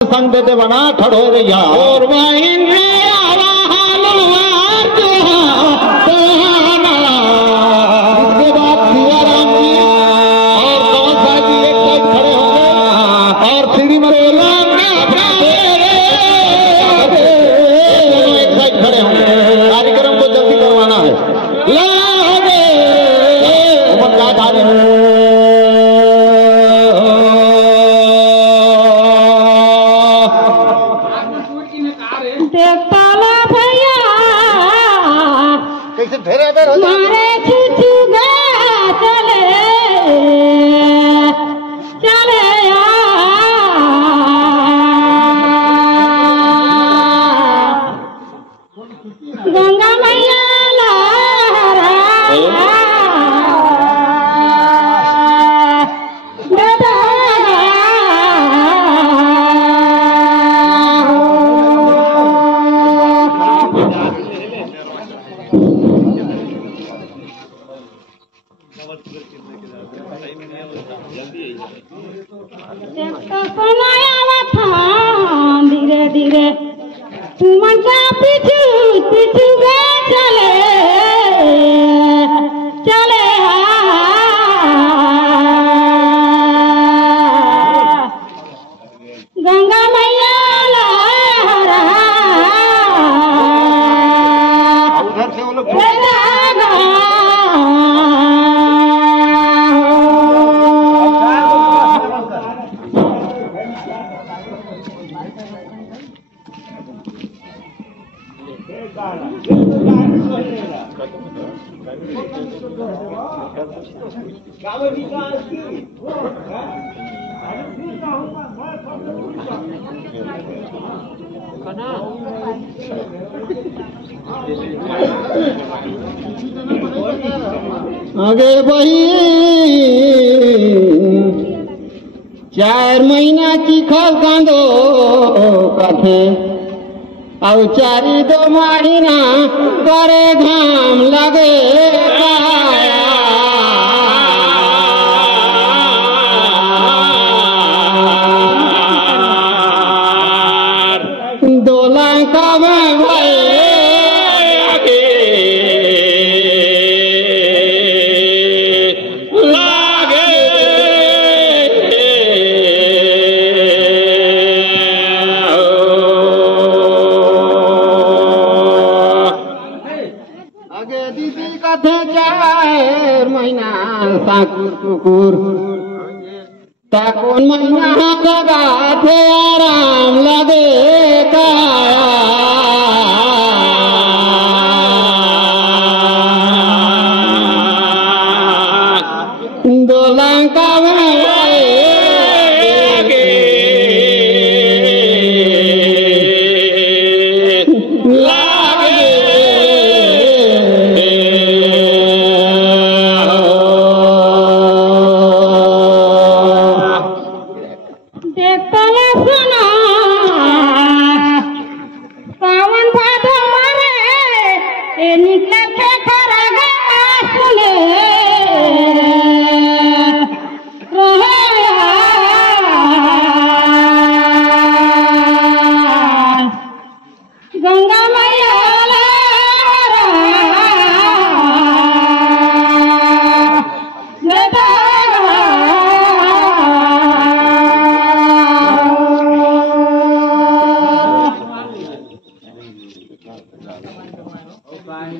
संग दे बना खड़ो रैया और वाइन में आवा हलवार जोहाना। इसके बाद सियाराम जी और कौन सा जी एक साइड खड़े होंगे और श्रीमती एक साइड खड़े होंगे। कार्यक्रम को जल्दी करवाना है। क्या कार्य मारे छुछू गा चले चले गंगा मैया लहरा धीरे धीरे तुमन का पीछू पीछू गे चले चले गंगा मैया लहरा आगे बही 4 महीन्याची खाल कांदो काथे ଆଉ 4 महिना करे घाम लागे दोला का कुकुर ताकोन महीना लगा थे आराम लगे काया दोलंका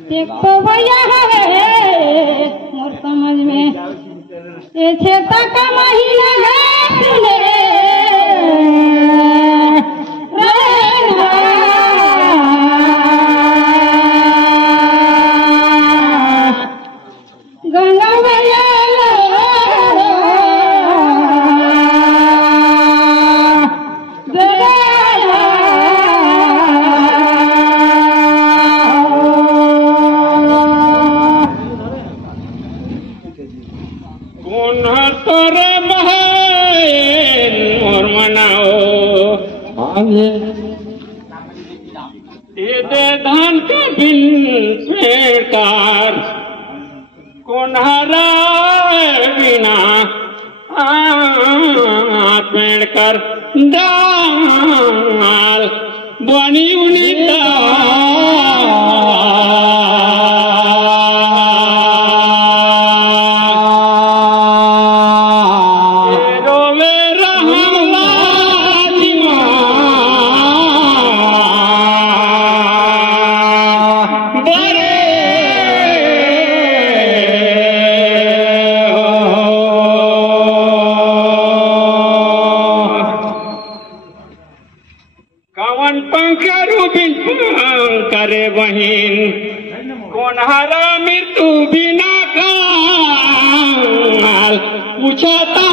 देखो भैया है मोर समझ में ये छेता का महीना है सुने गंगा मैया धान के बिन पेड़कार कोन्हरा बिना पेड़ कर बनी उनीता करे बहिन कोनहरा मृत्यु बिना काल पूछता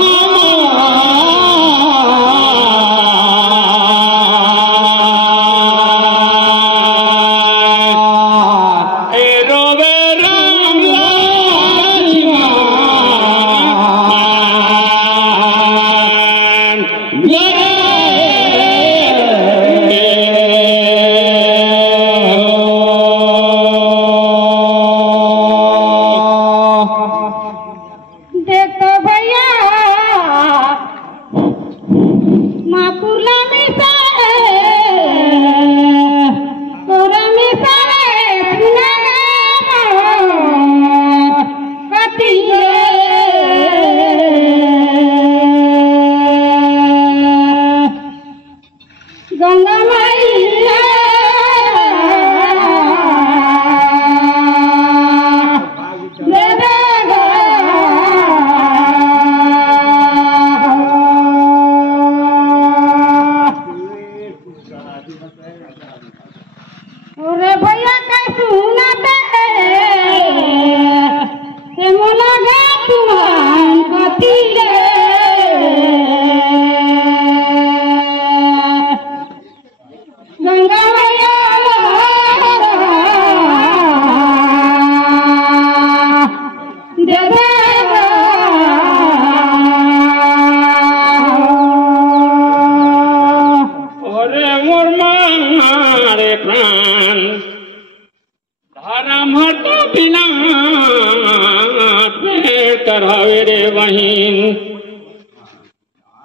करावे रे बहिन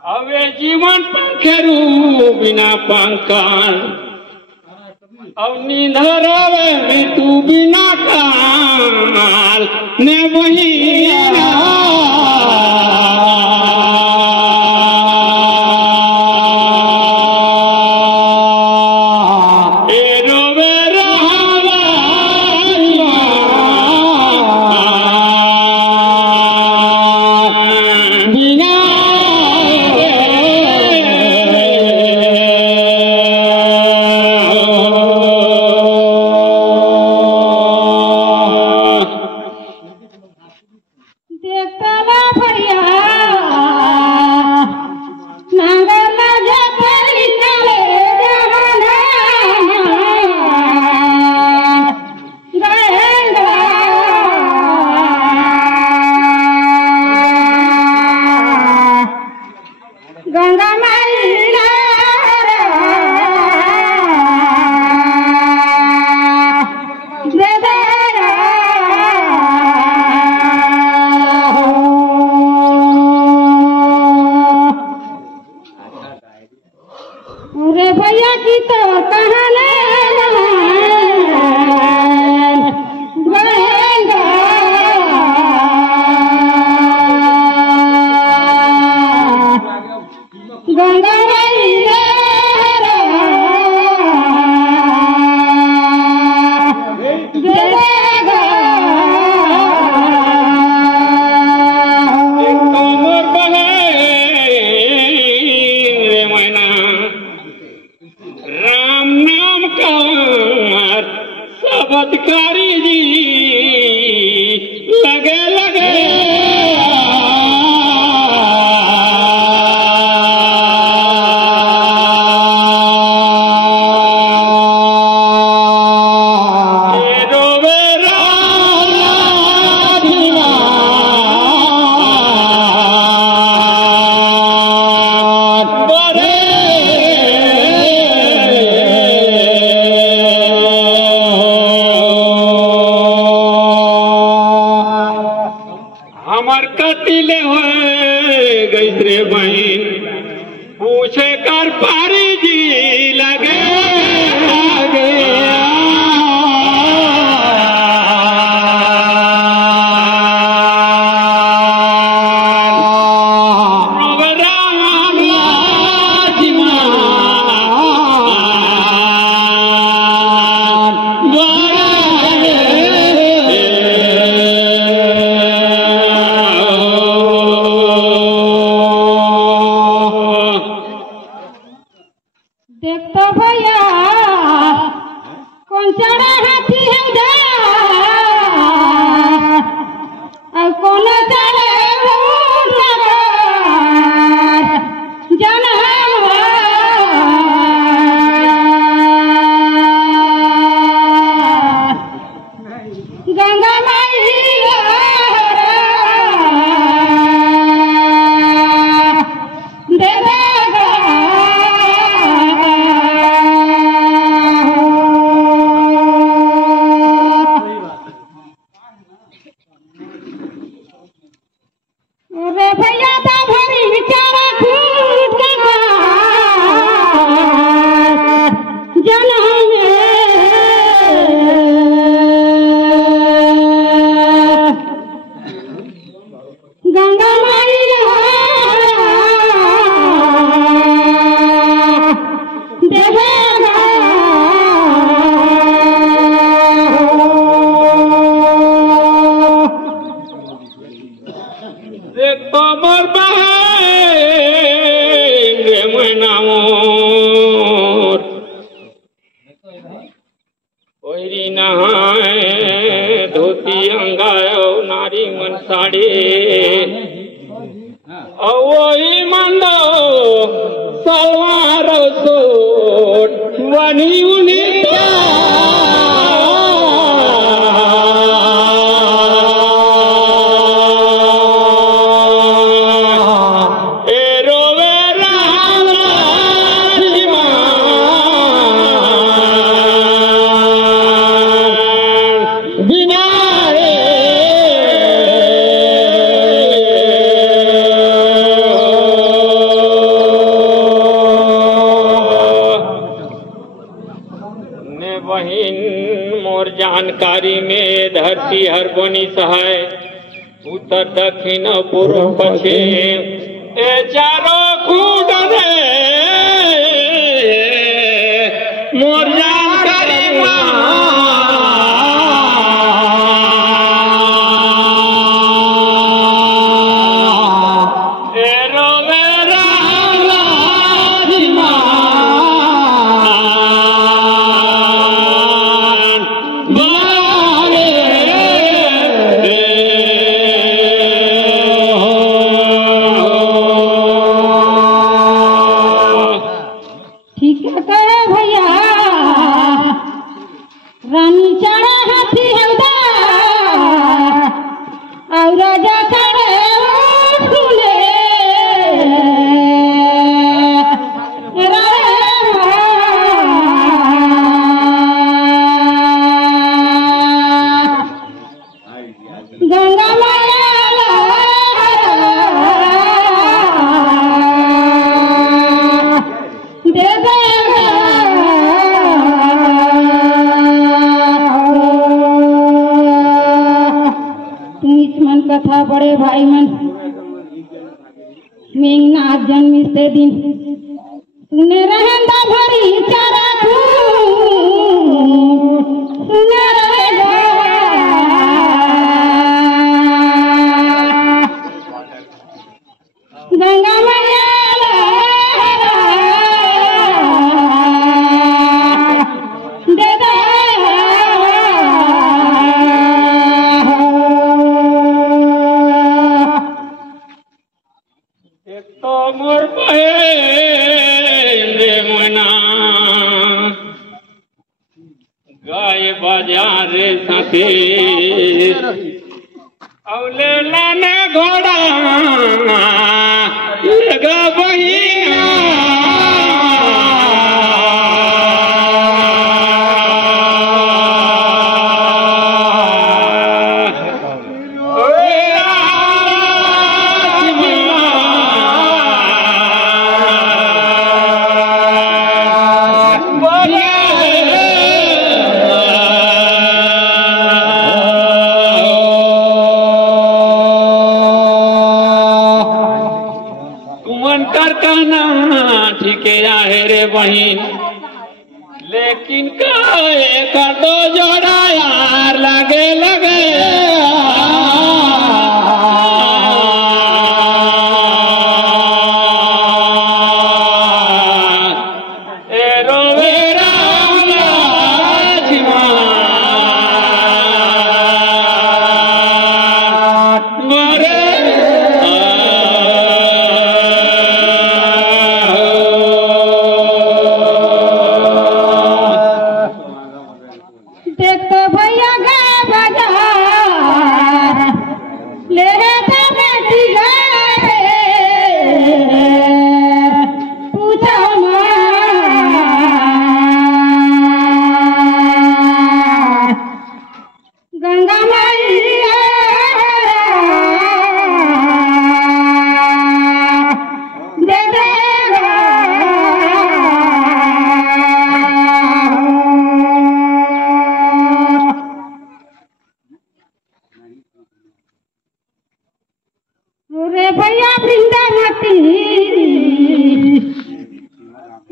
अवे जीवन पंखेरू बिना पंखर अब नींदरावे मृत्यु बिना काल ने बहिन भैया की तो कहानी गंगा चमत्कारी जी लगे लगे हमार कतिले हो गई रे बहन पूछे कर पारी जी लगे देख तो भैया कौन चढ़ा हाथी है उधर और कौन चढ़े ऊँट पर जाना गंगा माई रे भैया ता भरी बेचारा खूट गंगा माई देखो मोर बहेंगे मना मोर ओरी नहाए धोती अंगायो नारी मन साड़ी वही मंडो सलवार सोट वनी उन्हीं मोर जानकारी में धरती हर बनी सहाय उत्तर दक्षिण पूर्व पश्चिम ए चारों कूट रे मोर जानकारी रानी चढ़ा हाथी है उधर और राजा चढ़े फूले गंगा माया दे मन कथा बड़े भाई मन मेघनाथ जन्मी से दिन सुने रहंदा भरी चारा सुने रहेगा गंगा मैया दे दे तो मोर बहेंगे मना गाय बाजार साथी अवले लाने घोड़ा लगा बहिया ठीके आहे रे बहिन लेकिन काहे कर दो जोड़ा यार लगे लगे ए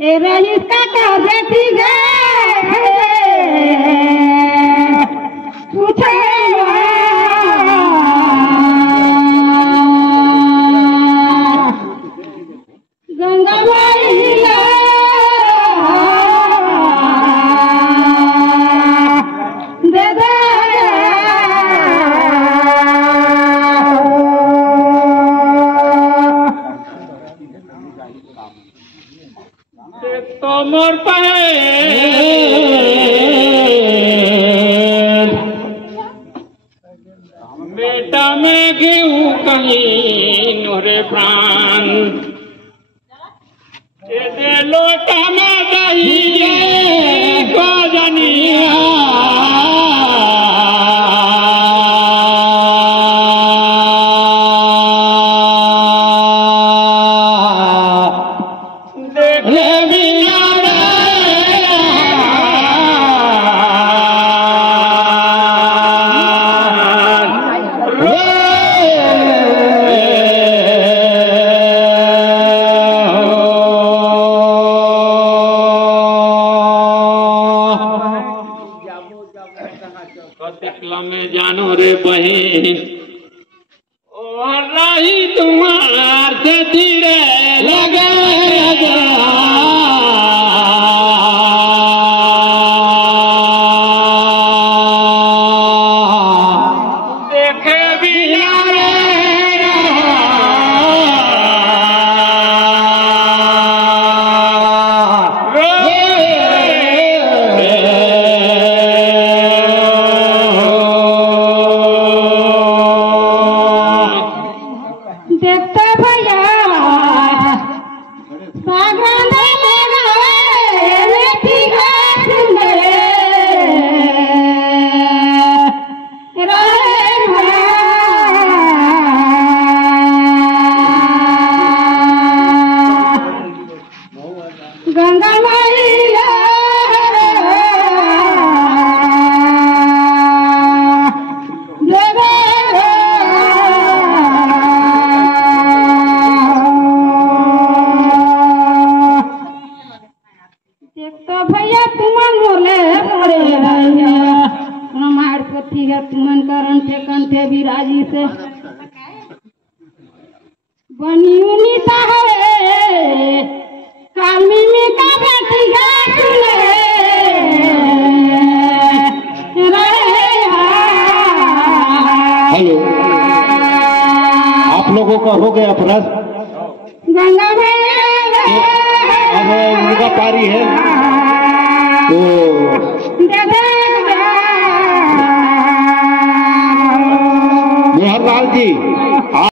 ए रईस काका बेटी गए पूछे गंगा माई दे दे तो मोर पाए बेटा में गेहूं कहीं नोरे प्राण दे लोटा में दही को जनिया में जानो रे बहन और रही तुम्हार से धीरे लगे देखे भी देखते भैया सागरान गंगा मैया तो भैया तुमन मोले मोरे भैया हमार पोथी है तुमन कंठे विराजी से बनी उनीता है कामी में का बेटी गा सुने हेलो, आप लोगों का हो गया प्रश्न? गंगा मैया अब उनका पारी है तो